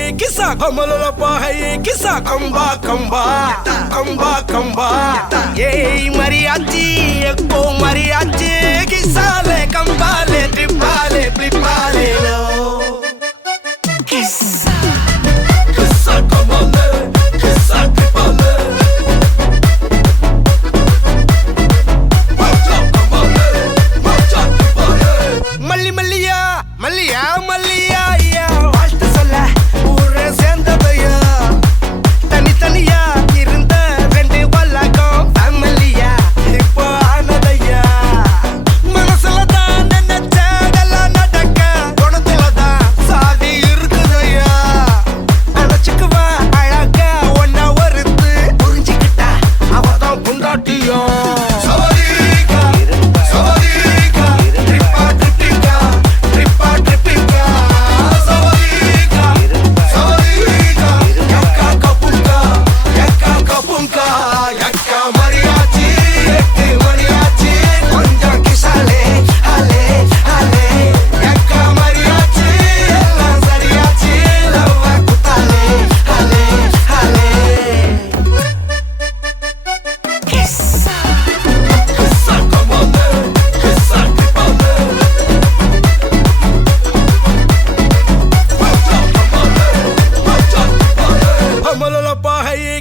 Kisa kamalala pahaye kisa kamba kamba kamba kamba yey mariachi ekko mariachi kisale kambale tripale flipale lo kisa kisa kamale kisa tripale macha tripale malli malliya malliya malliya ya வாழ்த்து சொல்ல ஊரே சேர்ந்ததையா தனி தனியா இருந்த ரெண்டு வல்லகம் ஃபேமிலியா இப்போ ஆனதையா மனசுல தான் நினைச்சதெல்லாம் நடக்க குணத்துல தான் சாதி இருக்குதையா அழைச்சுக்குவா அழகா ஒன்னா ஒருத்து புரிஞ்சுக்கிட்டா அவதான் புண்டாட்டியா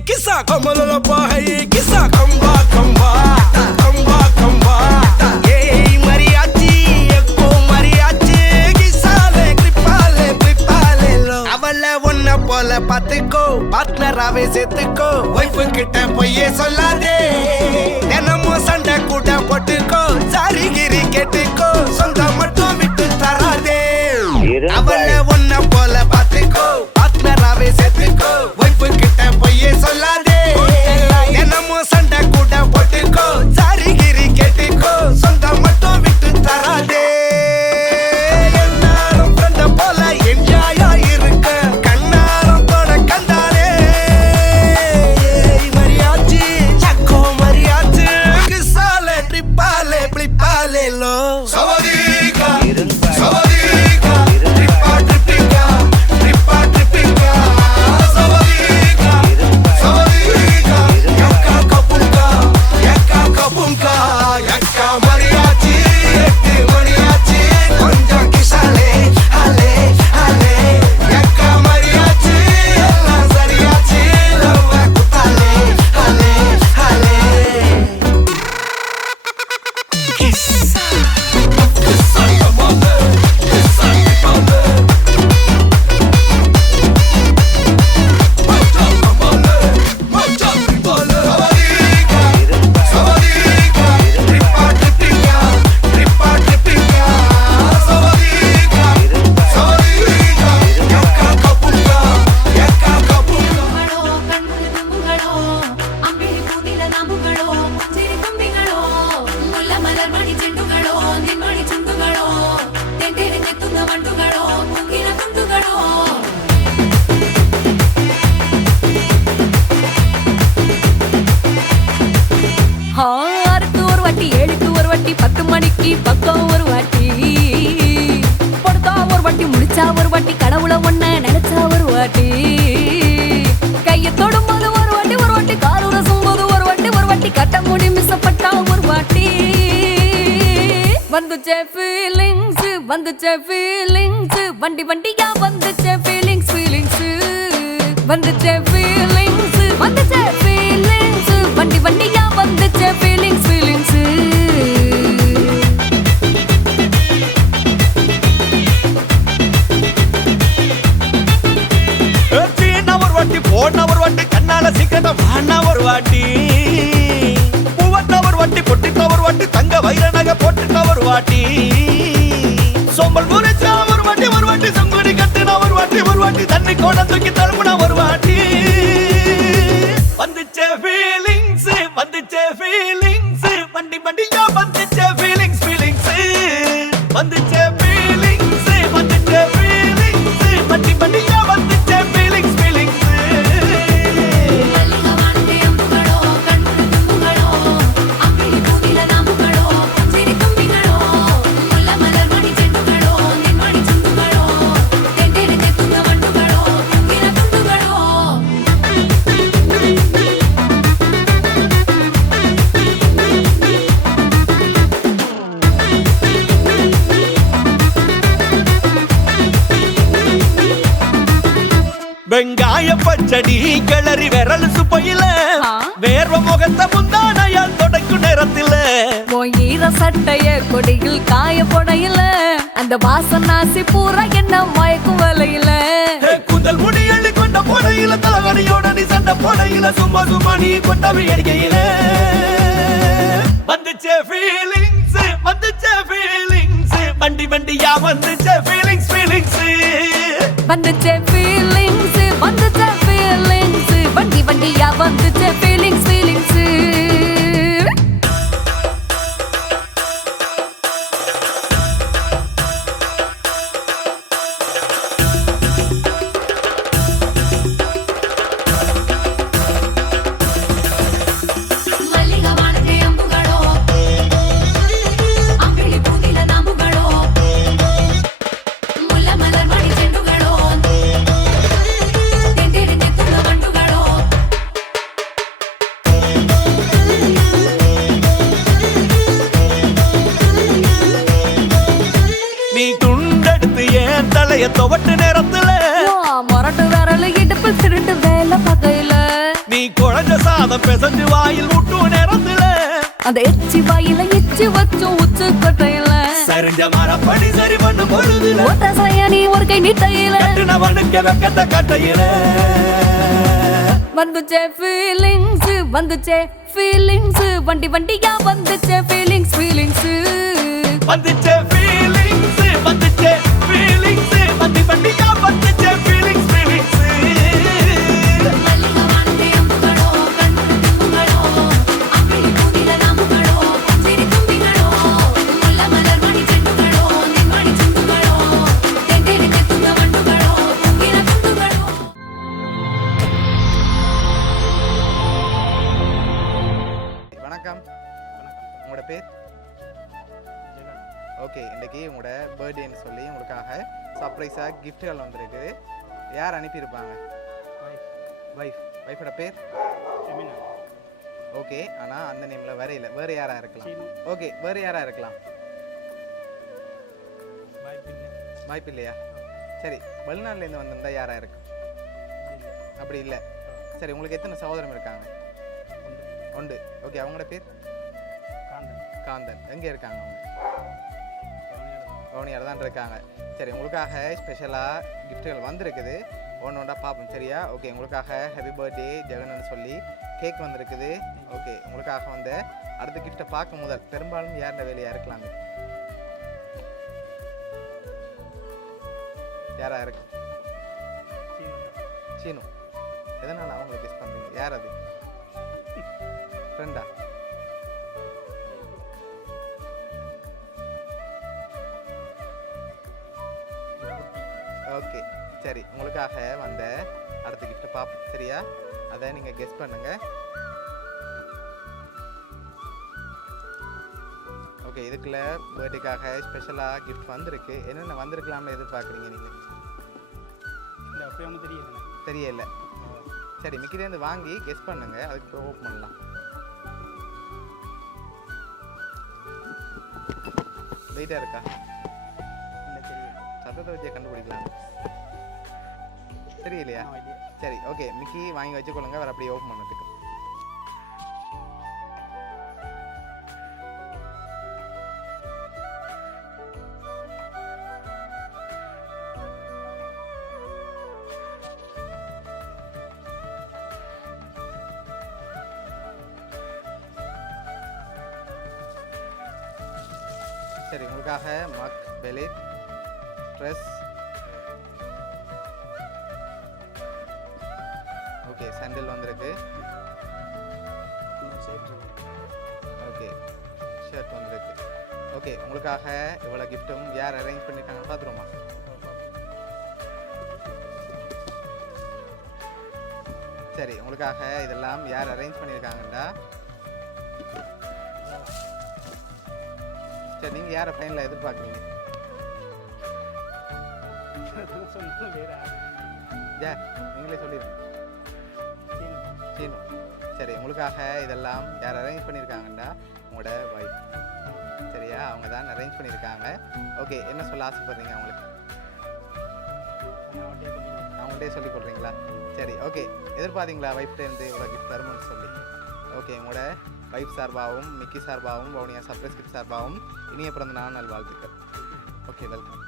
Kisa kamalala pahaye kisa kamba kamba kamba kamba yey mariachi ekko mariachi kisale kripale flipale lo avalla onna pola pathukko partner ave settukko wife kitta poye sollade denamo sanda kuda pottukko sari giri kettukko sonda mattum vittu tarade avalla onna pola pathukko partner ave settukko wife kitta poye sollade என்னமோ சண்டை கூட போட்டுக்கோ சாரிகிரி கேட்டுக்கோ சொந்த மட்டும் விட்டு தராதே என்னாலும் ஃப்ரெண்ட போல என்ஜாயா இருக்க கண்ணாரம் போட கண்டாலே மரியாச்சி சக்கோ மரியாச்சி கிசாலே ட்ரிப்பாலே பிளிப்பாலே லோ சவதிகா சவதிகா ட்ரிப்பா ட்ரிப்பிகா ட்ரிப்பா ட்ரிப்பிகா சவதிகா சவதிகா yakka kapunka yakka mariachi எட்டு மணியாச்சி கொஞ்சம் கிசாலே ஹலே ஹலே yakka mariachi எல்லாம் சரியாச்சி லவ் குத்தாலே ஹலே ஹலே கிசா கிசா கமாலே கிசா கமாலே macha kamaale macha tripale Savadika, trippa trippiga, trippa trippiga. Savadika, Savadika, yakka kapunga, yakka kapunga. கண்ணுங்களோ அம்பிளி பூதில நம்புகளோ முச்சிரி தும்பிகளோ முல்ல மலர் மணி செண்டுகளோ நின்மணி சுண்டுகளோ தெண்டெரி தெத்துங்க வண்டுகளோ முங்கின துண்டுகளோ ஆறுக்கு ஒரு வாட்டி ஏழுக்கு ஒரு வாட்டி 10 மணிக்கு பக்கம் ஒரு வாட்டி படுத்தா ஒரு வாட்டி முடிச்சா ஒரு வாட்டி கடவுளை ஒன்ன நினைச்சா ஒரு வாட்டி கையை தொடும்போது ஒரு வாட்டி கால் உரசும் போது ஒரு வாட்டி கட்ட முடி மிசப்பட்டா ஒரு வாட்டி வந்துச்சே ஃபீலிங்ஸ் வண்டி வண்டியா வந்துச்சே ஃபீலிங்ஸ் வந்துச்சே ஃபீலிங்ஸ் வண்டி வண்டியா வந்துச்சே ஃபீலிங்ஸ் போன ஒரு வாட்டி கண்ணால சீக்கிரம் வாண்ணா ஒரு வாட்டி பூவட்ட ஒரு வாட்டி பொட்டிட்ட ஒரு வாட்டி தங்க வைர நகை போட்டுட்ட ஒரு வாட்டி சோம்பல் முறைச்சா ஒரு வாட்டி சங்குடி கட்டுனா ஒரு வாட்டி தண்ணி கோட தூக்கி தழுப்புனா ஒரு வாட்டி வந்துச்சே ஃபீலிங்ஸ் வண்டி வண்டியா வந்துச்சே ஃபீலிங்ஸ் வந்துச்சே ஃபீலிங்ஸ் வண்டி வண்டியா வந்துச்சே ஃபீலிங்ஸ் அம்பிளி பூதில நம்புகளோ முச்சிரி தும்பிகளோ முல்ல மலர் மணி செண்டுகளோ நின்மணி சுண்டுகளோ தெண்டெரி தெத்துங்க வண்டுகளோ வெங்காய பச்சடி கிளறி விரல் சுப்பையில ஆ. வேர்வ முகத்த முந்தானையால் தொடக்கும் நேரத்தில உன் ஈர சட்டைய கொடியில் காய போடையில அந்த வாசனாசி பூரா என்ன மயக்கும் வலையில கூந்தல் முடி அள்ளி கொண்ட போடையில தலைவலியோட நீ சண்டை போடையில சும்மா சும்மா நீ கொண்டவை அடிக்கையில வந்துச்சே ஃபீலிங்ஸ் வந்துச்சே ஃபீலிங்ஸ் வண்டி வண்டியா வந்துச்சே ஃபீலிங்ஸ் ஃபீலிங்ஸ் வந்துச்சே ஃபீலிங்ஸ் வந்துச்சே ஃபீலிங்ஸ் வண்டி வண்டியா வந்துச்சே ஃபீலிங்ஸ் ஃபீலிங்ஸ் ಮಲ್ಲಿಗವಾಣಕ್ಕೆ ಅಂಬುಗಳು ಅಂಬಿಳಿ ಕೂದಿಲ ನಂಬುಗಳು ಮುಲ್ಲ ಮಲರ್ ಮಣಿ ಚೆಂಡುಗಳು ತೆಂದಿರಿದೆ ತುಳ್ಳ ಗಂಡುಗಳು நீ துண்டெடுத்து ஏன் தலைய துவட்டு நேரத்துல மொரட்டு விரல் இடுப்பில் திருட்டு வேலை பகையில நீ குழஞ்ச சாதம் பிசைஞ்சு வாயில் விட்டும் நேரத்துல அந்த எச்சி வாயில எச்சி வச்சும் உச்சு கொட்டையில சரிஞ்ச மரப்படி சரி பண்ணு பொழுதுல ஒத்த சையனி ஒரு கை நீட்டையில கட்டுனவனுக்கு வெக்கத்த கட்டையில வந்துச்சே ஃபீலிங்ஸ் வந்துச்சே ஃபீலிங்ஸ் வண்டி வண்டியா வந்துச்சே ஃபீலிங்ஸ் ஃபீலிங்ஸ் வந்துச்சே ஃபீலிங்ஸ் வந்துச்சே ஃபீலிங்ஸ் வண்டி வண்டியா வந்துச்சே ஃபீலிங்ஸ் ஃபீலிங்ஸ் ಮಲ್ಲಿಗವಾಣಕ್ಕೆ ಅಂಬುಗಳು ಕಣ್ಣುಗಳು ಅಂಬಿಳಿ ಕೂದಿಲ ನಂಬುಗಳು ಸಿರಿ ತುಂಬಿಗಳು ಮುಲ್ಲ ಮಲರ್ ಮಣಿ ಚೆಂಡುಗಳು ನಿಮ್ಮಣಿ ಚೆಂಡುಗಳು ತೆಂದಿರಿದೆ ತುಳ್ಳ ಗಂಡುಗಳು ಉಂಗಿನ ತುಂಡುಗಳು வணக்கம் உங்களோட பேர் ஓகே இன்றைக்கி உங்களோட பர்த்டேன்னு சொல்லி உங்களுக்காக சர்ப்ரைஸாக கிஃப்ட்டுகள் வந்திருக்குது யார் அனுப்பியிருப்பாங்க வைஃபோட பேர் ஓகே ஆனால் அந்த நேமில் வரையில வேறு யாராக இருக்கலாம் ஓகே வேறு யாராக இருக்கலாம் வாய்ப்பு இல்லையா சரி வெளிநாட்டிலேருந்து வந்திருந்தா யாராக இருக்கும் அப்படி இல்லை சரி உங்களுக்கு எத்தனை சகோதரம் இருக்காங்க உண்டு ஓகே அவங்களோட பேர் காந்தன் எங்கே இருக்காங்க அவங்க கவுனியார் தான் இருக்காங்க சரி உங்களுக்காக ஸ்பெஷலாக கிஃப்ட்டுகள் வந்திருக்குது ஒன்று ஒன்றா பார்ப்போம் சரியா ஓகே உங்களுக்காக ஹாப்பி பர்த்டே ஜெகன்னு சொல்லி கேக் வந்திருக்குது ஓகே உங்களுக்காக வந்து அடுத்த கிஃப்ட்டை பார்க்கும் முதல் பெரும்பாலும் யாருடைய வேலையாக இருக்கலாமே யாராக இருக்கு சீனு எதனால் அவங்களை கெஸ் பண்ணுறீங்க யார் அது ஃப்ரெண்டா ஓகே சரி உங்களுக்காக வந்த அடுத்த கிஃப்ட்டை பார்ப்போம் சரியா அதை நீங்கள் கெஸ் பண்ணுங்க ஓகே இதுக்குள்ள பர்த்டேக்காக ஸ்பெஷலாக கிஃப்ட் வந்திருக்கு என்னென்ன வந்திருக்கலாம்னு எதிர்பார்க்குறீங்க நீங்கள் தெரியல சரி மிக்கிலேருந்து வாங்கி கெஸ் பண்ணுங்க அதுக்கு ஓப்பன் பண்ணலாம் வெயிட்டாக இருக்கா சத்தத்தை வச்சே கண்டுபிடிக்கலாம் தெரியலையா சரி ஓகே மிக்கி வாங்கி வச்சுக்கொள்ளுங்க வேறு அப்படியே ஓப்பன் பண்ணதுக்கு சரி உங்களுக்காக மக் பெலிட் ட்ரெஸ் ஓகே சாண்டில் வந்திருக்கு ஓகே ஷர்ட் வந்திருக்கு ஓகே உங்களுக்காக இவ்வளோ கிஃப்ட்டும் யார் அரேஞ்ச் பண்ணியிருக்காங்கன்னு பார்த்துருவோமா சரி உங்களுக்காக இதெல்லாம் யார் அரேஞ்ச் பண்ணியிருக்காங்கண்டா சரி நீங்கள் யாரை ஃபைனலில் எதிர்பார்க்குறீங்க யார் நீங்களே சொல்லிடுங்க சீனு சரி உங்களுக்காக இதெல்லாம் யார் அரேஞ்ச் பண்ணியிருக்காங்கண்டா உங்களோட வைஃப் சரியா அவங்க தான் அரேஞ்ச் பண்ணியிருக்காங்க ஓகே என்ன சொல்ல ஆசைப்படுறீங்க அவங்களுக்கு அவங்களே முன்னே சொல்லி கொடுறீங்களா? சரி ஓகே. எதிர்பார்த்தீங்களா வைஃப்டேருந்து இவ்வளோ கிஃப்ட் வரும்னு சொல்லி? ஓகே, உங்களோட வைஃப் சார்பாகவும் மிக்கி சார்பாகவும் வவுனியா சர்ப்ரைஸ் கிஃப்ட் சார்பாகவும் இனிய பிறந்த நாள் நல்வாழ்த்துக்கள். Okay, welcome.